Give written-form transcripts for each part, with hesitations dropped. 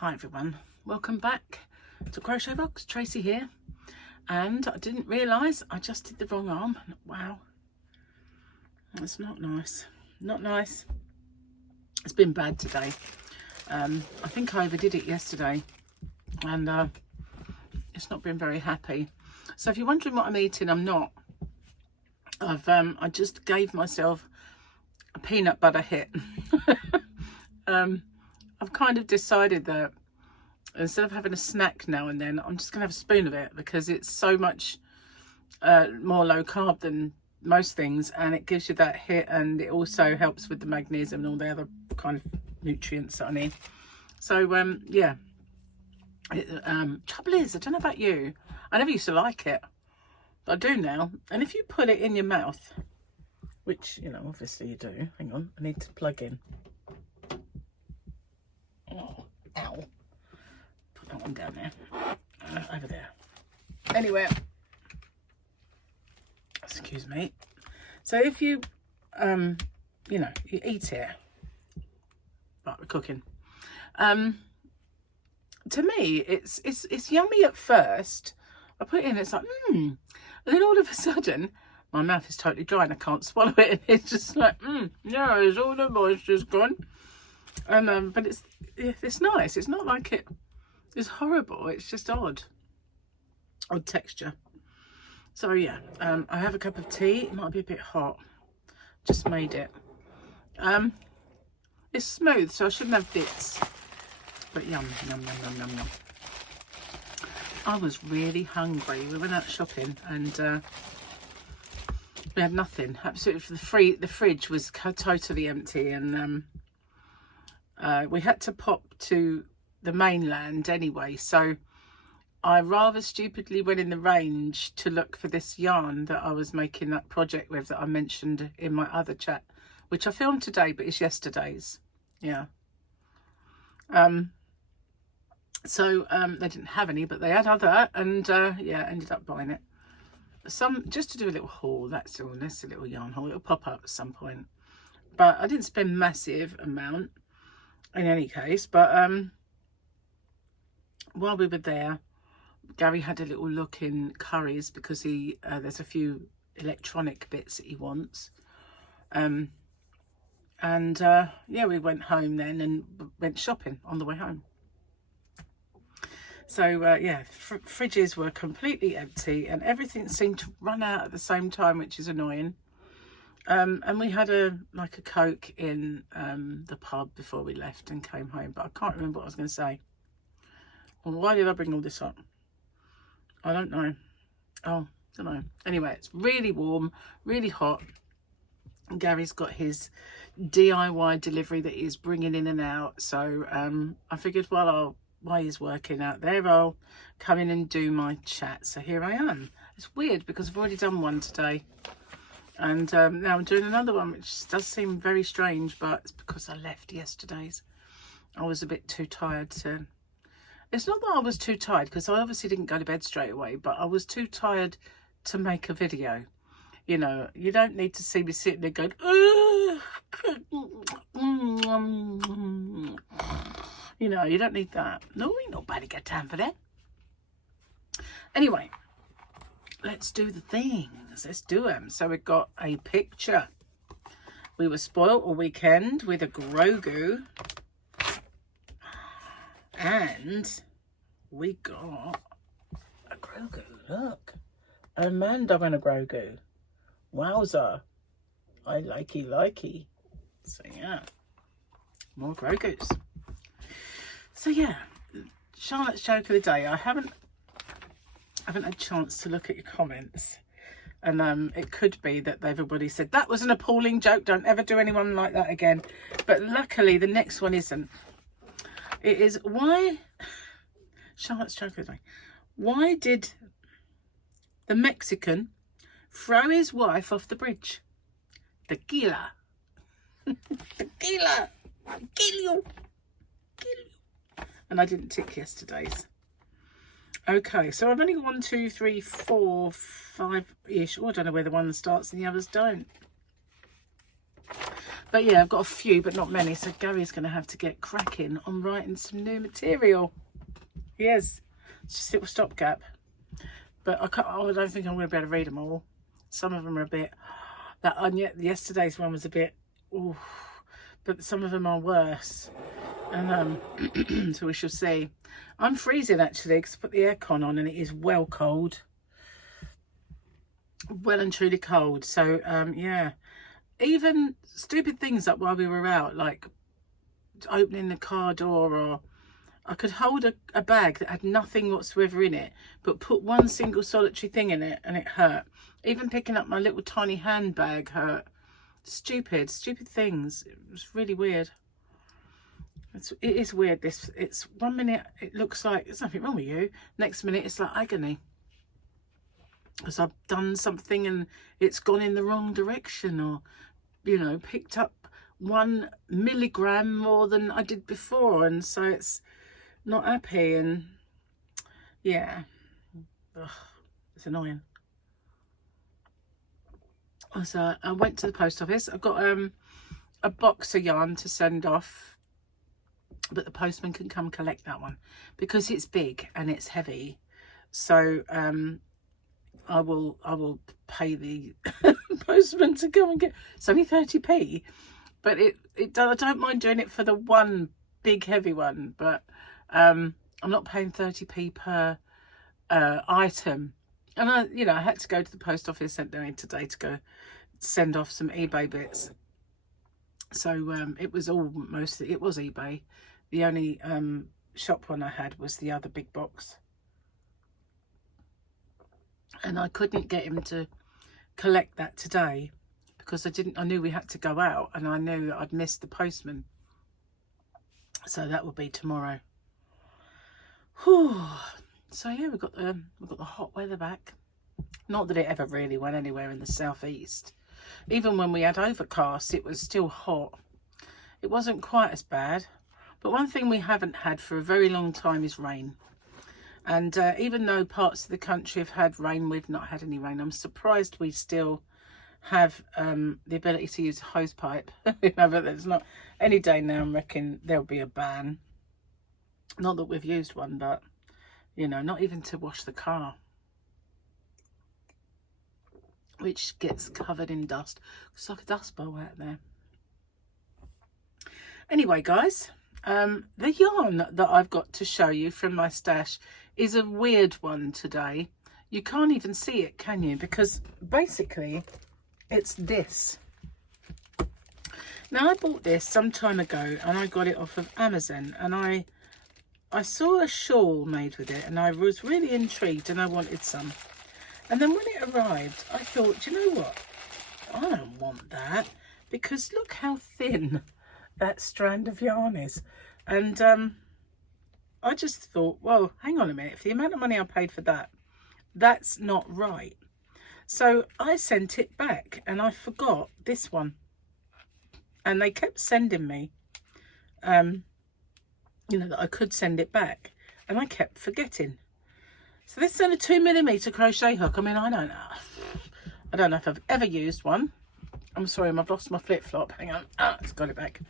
Hi everyone, welcome back to Crochet Rocks. Tracy here, and I didn't realise I just did the wrong arm. Wow, that's not nice, not nice. It's been bad today. I think I overdid it yesterday, and it's not been very happy. So if you're wondering what I'm eating, I'm not. I just gave myself a peanut butter hit. I've kind of decided that instead of having a snack now and then, I'm just going to have a spoon of it because it's so much more low carb than most things, and it gives you that hit, and it also helps with the magnesium and all the other kind of nutrients that I need. So yeah, trouble is, I don't know about you, I never used to like it, but I do now. And if you put it in your mouth, which, you know, obviously you do. Hang on, I need to plug in. Oh, ow. Put that one down there. Over there. Anyway, excuse me. So if you, you know, you eat it, right, we're cooking. To me, it's yummy at first. I put it in, it's like, and then all of a sudden, my mouth is totally dry and I can't swallow it. And it's just like, yeah, it's all the moisture's gone. And but it's nice. It's not like it's horrible. It's just odd texture. So yeah, I have a cup of tea. It might be a bit hot. Just made it. It's smooth, so I shouldn't have bits. But yum, yum, yum, yum, yum, yum. I was really hungry. We went out shopping and we had nothing. Absolutely, the fridge was totally empty, and we had to pop to the mainland anyway. So I rather stupidly went in the range to look for this yarn that I was making that project with that I mentioned in my other chat, which I filmed today, but it's yesterday's. Yeah. So they didn't have any, but they had other, and yeah, ended up buying it. Some just to do a little haul. That's all. That's a little yarn haul. It'll pop up at some point. But I didn't spend massive amount in any case. But while we were there, Gary had a little look in Curry's because he there's a few electronic bits that he wants. And yeah, we went home then and went shopping on the way home. So yeah, fridges were completely empty and everything seemed to run out at the same time, which is annoying. And we had a Coke in the pub before we left and came home, but I can't remember what I was going to say. Well, why did I bring all this up? I don't know. Oh, don't know. Anyway, it's really warm, really hot. Gary's got his DIY delivery that he's bringing in and out. So I figured while he's working out there, I'll come in and do my chat. So here I am. It's weird because I've already done one today, and now I'm doing another one, which does seem very strange, but it's because I left yesterday's. I was a bit too tired to... It's not that I was too tired, because I obviously didn't go to bed straight away, but I was too tired to make a video. You know, you don't need to see me sitting there going, you know, you don't need that. No, ain't nobody got time for that. Anyway, let's do the things. Let's do them. So we've got a picture. We were spoilt all weekend with a Grogu. And we got a Grogu. Look. Amanda and a Grogu. Wowza. I likey. So yeah. More Grogus. So yeah, Charlotte's joke of the day. I haven't had a chance to look at your comments, and it could be that everybody said that was an appalling joke. Don't ever do anyone like that again. But luckily, the next one isn't. It is why Charlotte's joke of the day. Why did the Mexican throw his wife off the bridge? Tequila. Tequila. Kill you. And I didn't tick yesterday's. Okay, so I've only got 1, 2, 3, 4, 5-ish. Oh, I don't know where the one starts and the others don't. But yeah, I've got a few, but not many. So Gary's going to have to get cracking on writing some new material. Yes, it's just a little stopgap. But I don't think I'm going to be able to read them all. Some of them are a bit, yesterday's one was a bit, ooh, but some of them are worse. And so we shall see. I'm freezing actually, because I put the aircon on and it is well cold. Well and truly cold. So yeah, even stupid things like while we were out, like opening the car door, or I could hold a bag that had nothing whatsoever in it, but put one single solitary thing in it and it hurt. Even picking up my little tiny handbag hurt. Stupid things. It was really weird. It is weird. It's 1 minute it looks like there's nothing wrong with you. Next minute it's like agony. Because I've done something and it's gone in the wrong direction, or, you know, picked up 1 milligram more than I did before, and so it's not happy. And yeah, ugh, it's annoying. So I went to the post office. I've got a box of yarn to send off, but the postman can come collect that one because it's big and it's heavy. So I will pay the postman to come and get. It's only 30p, but I don't mind doing it for the one big heavy one, but I'm not paying 30p per item. And I had to go to the post office today to go send off some eBay bits. So it was eBay. The only shop one I had was the other big box. And I couldn't get him to collect that today because I knew we had to go out, and I knew that I'd missed the postman. So that will be tomorrow. Whew. So yeah, we've got the hot weather back. Not that it ever really went anywhere in the southeast. Even when we had overcast, it was still hot. It wasn't quite as bad. But one thing we haven't had for a very long time is rain. And even though parts of the country have had rain, we've not had any rain. I'm surprised we still have the ability to use a hose pipe. But there's not. Any day now, I reckon there'll be a ban. Not that we've used one, but, not even to wash the car, which gets covered in dust. It's like a dust bowl out there. Anyway, guys, the yarn that I've got to show you from my stash is a weird one today. You can't even see it, can you? Because basically it's this. Now, I bought this some time ago and I got it off of Amazon, and I saw a shawl made with it and I was really intrigued and I wanted some. And then when it arrived, I thought, do you know what? I don't want that, because look how thin that strand of yarn is. And I just thought, well, hang on a minute. For the amount of money I paid for that, that's not right. So I sent it back and I forgot this one. And they kept sending me, that I could send it back. And I kept forgetting. So this is a 2mm crochet hook. I mean, I don't know if I've ever used one. I'm sorry, I've lost my flip-flop. Hang on. It's got it back.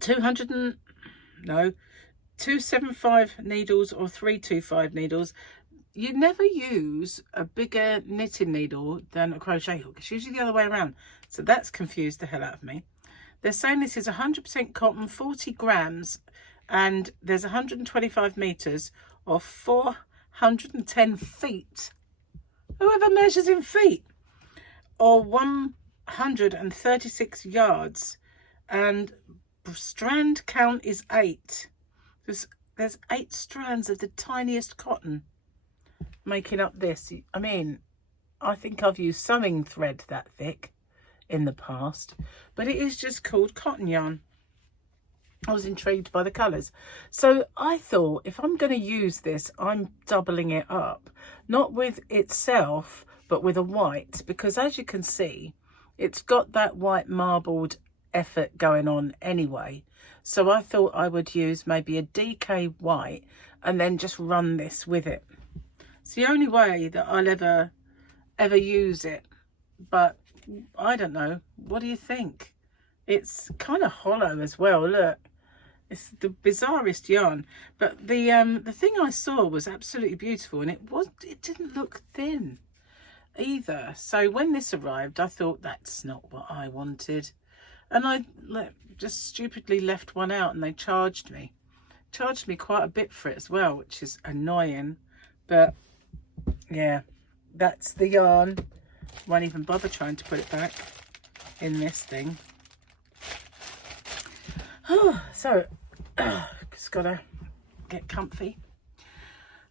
275 needles or 325 needles. You never use a bigger knitting needle than a crochet hook. It's usually the other way around. So that's confused the hell out of me. They're saying this is 100% cotton, 40 grams, and there's 125 meters or 410 feet. Whoever measures in feet. Or 136 yards. And strand count is 8. There's 8 strands of the tiniest cotton making up this. I mean, I think I've used sewing thread that thick in the past, but it is just called cotton yarn. I was intrigued by the colours. So I thought, if I'm going to use this, I'm doubling it up. Not with itself, but with a white, because as you can see, it's got that white marbled effort going on anyway. So I thought I would use maybe a DK white and then just run this with it. It's the only way that I'll ever use it. But I don't know. What do you think? It's kind of hollow as well. Look, it's the bizarrest yarn. But the thing I saw was absolutely beautiful, and it didn't look thin either. So when this arrived, I thought that's not what I wanted, and I just stupidly left one out, and they charged me quite a bit for it as well, which is annoying. But yeah, that's the yarn. Won't even bother trying to put it back in this thing. So just gotta get comfy.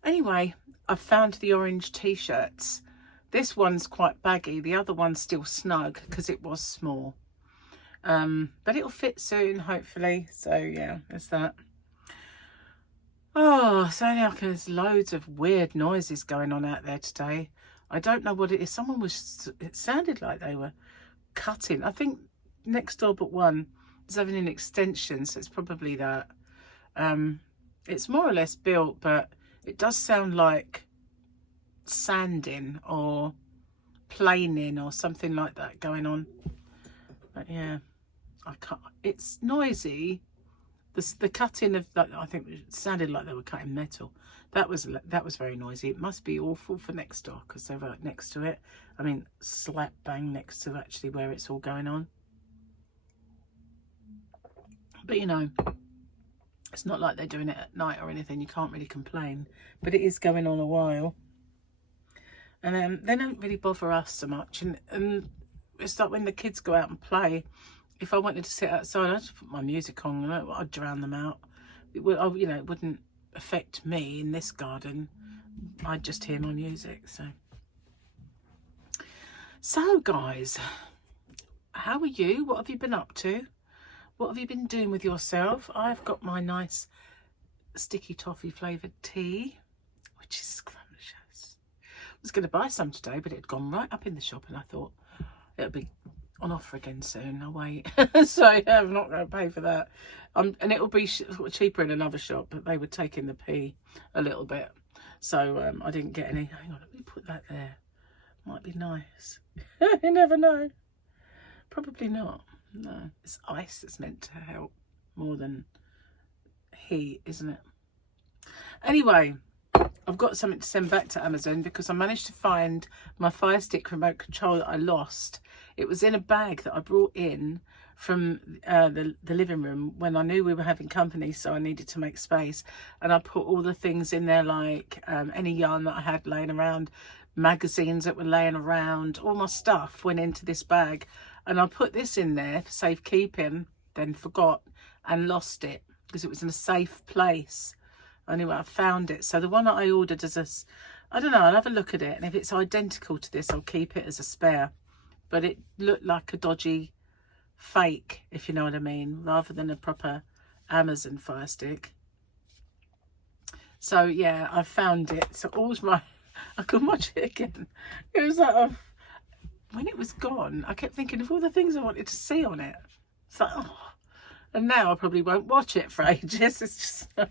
Anyway, I found the orange t-shirts. This one's quite baggy, the other one's still snug because it was small, but it'll fit soon, hopefully. So yeah, there's that. Oh, so now there's loads of weird noises going on out there today. I don't know what it is. It sounded like they were cutting. I think next door but one is having an extension, so it's probably that. It's more or less built, but it does sound like sanding or planing or something like that going on. But yeah, I can't. It's noisy. The cutting of that, I think it sounded like they were cutting metal. That was very noisy. It must be awful for next door because they're right next to it. I mean, slap bang next to actually where it's all going on. But you know, it's not like they're doing it at night or anything. You can't really complain. But it is going on a while. And they don't really bother us so much. And it's like when the kids go out and play, if I wanted to sit outside, I'd just put my music on and I'd drown them out. It would, you know, it wouldn't affect me in this garden. I'd just hear my music. So guys, how are you? What have you been up to? What have you been doing with yourself? I've got my nice sticky toffee flavoured tea, which is scrumptious. I was going to buy some today, but it had gone right up in the shop, and I thought it'll be on offer again soon. I'll wait. So yeah, I'm not going to pay for that. And it'll be cheaper in another shop, but they were taking the pee a little bit. So I didn't get any. Hang on, let me put that there. Might be nice. You never know. Probably not. No, it's ice that's meant to help more than heat, isn't it? Anyway, I've got something to send back to Amazon because I managed to find my Fire Stick remote control that I lost. It was in a bag that I brought in from the living room when I knew we were having company, so I needed to make space. And I put all the things in there, like any yarn that I had laying around, magazines that were laying around, all my stuff went into this bag. And I put this in there for safekeeping, then forgot and lost it because it was in a safe place. Anyway, I found it. So the one that I ordered as I don't know, I'll have a look at it. And if it's identical to this, I'll keep it as a spare. But it looked like a dodgy fake, if you know what I mean, rather than a proper Amazon Fire Stick. So yeah, I found it. So all's right. I could watch it again. It was like, when it was gone, I kept thinking of all the things I wanted to see on it. It's like, oh. And now I probably won't watch it for ages. It's just like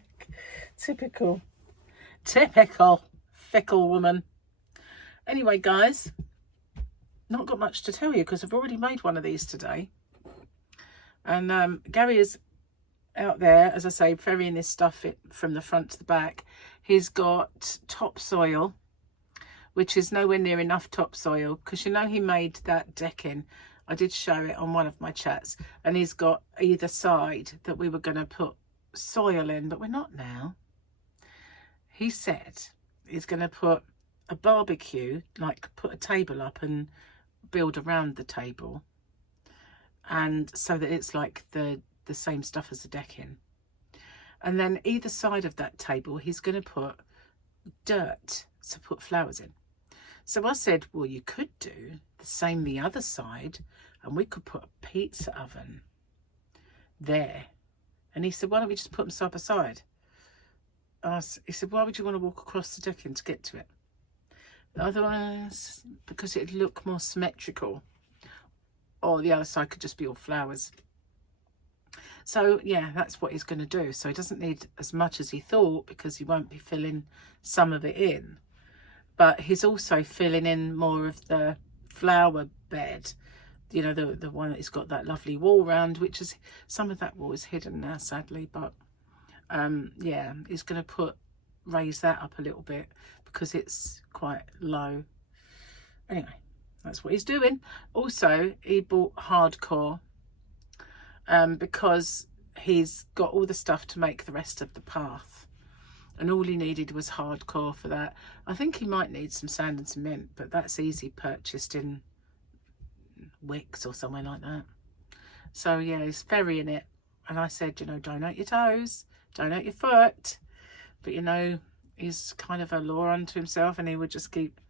typical fickle woman. Anyway, guys, not got much to tell you because I've already made one of these today. And Gary is out there, as I say, ferrying his stuff from the front to the back. He's got topsoil, which is nowhere near enough topsoil because, you know, he made that decking. I did show it on one of my chats, and he's got either side that we were going to put soil in, but we're not now. He said he's going to put a barbecue, like put a table up and build around the table, and so that it's like the same stuff as the decking. And then either side of that table he's going to put dirt to put flowers in. So I said, well, you could do the same the other side, and we could put a pizza oven there. And he said, why don't we just put them side by side? He said, why would you want to walk across the decking to get to it? Otherwise, because it'd look more symmetrical. Or the other side could just be all flowers. So yeah, that's what he's going to do. So he doesn't need as much as he thought because he won't be filling some of it in. But he's also filling in more of the flower bed you know, the one that's got that lovely wall round, which is, some of that wall is hidden now, sadly, but yeah, he's going to raise that up a little bit because it's quite low. Anyway, that's what he's doing. Also, he bought hardcore because he's got all the stuff to make the rest of the path, and all he needed was hardcore for that. I think he might need some sand and cement, but that's easy purchased in Wicks or somewhere like that. So yeah, he's ferrying it, and I said, you know, don't hurt your toes, don't hurt your foot, but you know, he's kind of a law unto himself, and he would just keep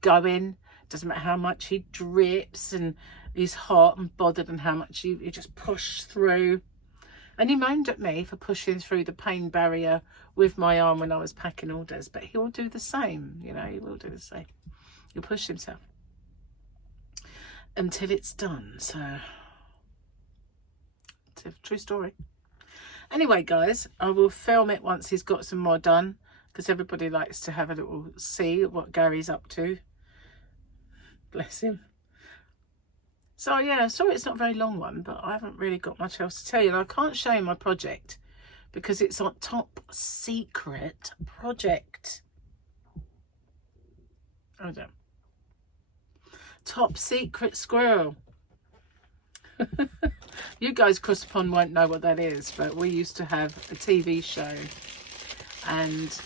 going. Doesn't matter how much he drips and he's hot and bothered, and how much he just pushed through. And he moaned at me for pushing through the pain barrier with my arm when I was packing orders, but he'll do the same, you know, he will do the same. He'll push himself until it's done. So it's a true story. Anyway, guys, I will film it once he's got some more done, because everybody likes to have a little see what Gary's up to. Bless him. So yeah, sorry it's not a very long one, but I haven't really got much else to tell you, and I can't show you my project because it's a top secret project. Hold on. Top secret squirrel. You guys across the pond won't know what that is, but we used to have a TV show, and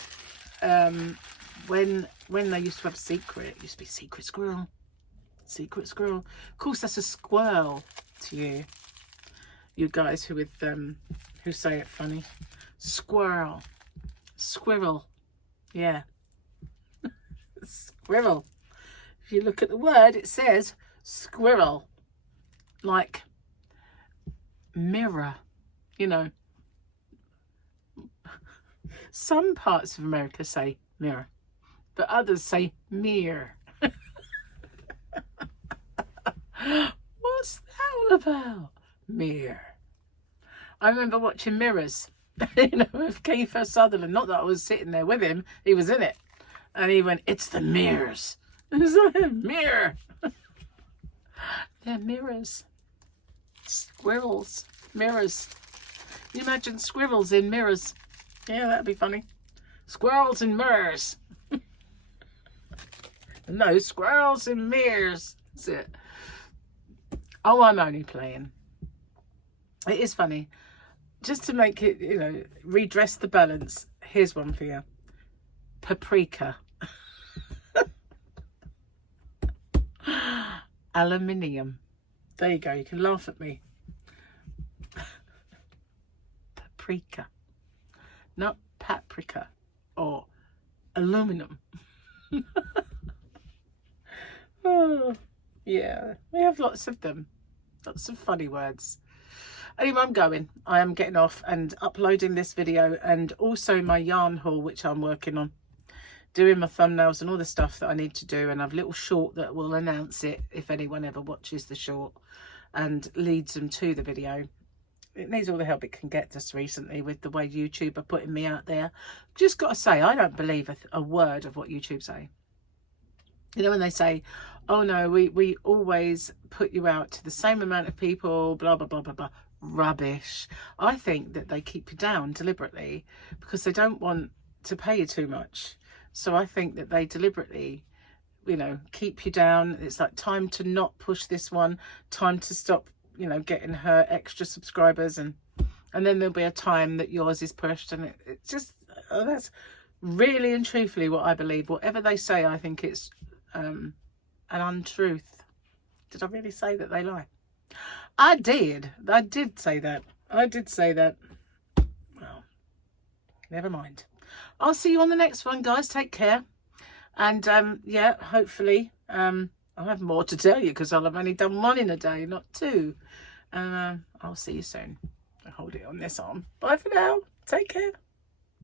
when they used to have secret, it used to be secret squirrel, secret squirrel. Of course, that's a squirrel to you guys who say it funny. Squirrel, squirrel, yeah. Squirrel. If you look at the word, it says squirrel, like mirror, you know. Some parts of America say mirror, but others say mirror. What's that all about? Mirror. I remember watching Mirrors, you know, with Kiefer Sutherland. Not that I was sitting there with him, he was in it. And he went, it's the mirrors. It's like a mirror. They're mirrors. Squirrels. Mirrors. Can you imagine squirrels in mirrors? Yeah, that'd be funny. Squirrels in mirrors. No, squirrels in mirrors. That's it. Oh, I'm only playing. It is funny. Just to make it, you know, redress the balance, here's one for you. Paprika. Aluminium. There you go. You can laugh at me. Paprika. Not paprika or aluminum. Oh, yeah. We have lots of them. Lots of funny words. Anyway, I am getting off and uploading this video, and also my yarn haul, which I'm working on, doing my thumbnails and all the stuff that I need to do, and I've a little short that will announce it if anyone ever watches the short and leads them to the video. It needs all the help it can get just recently with the way YouTube are putting me out there. Just got to say, I don't believe a word of what YouTube say. You know, when they say, oh no, we always put you out to the same amount of people, blah, blah, blah, blah, blah. Rubbish. I think that they keep you down deliberately because they don't want to pay you too much. So I think that they deliberately, you know, keep you down. It's like time to not push this one, time to stop, you know, getting her extra subscribers, and then there'll be a time that yours is pushed, and it's just, that's really and truthfully what I believe. Whatever they say, I think it's an untruth. Did I really say that they lie? I did say that. I did say that. Well, never mind. I'll see you on the next one, guys. Take care. And yeah, hopefully I'll have more to tell you because I'll have only done one in a day, not two. And I'll see you soon. I'll hold it on this arm. Bye for now. Take care.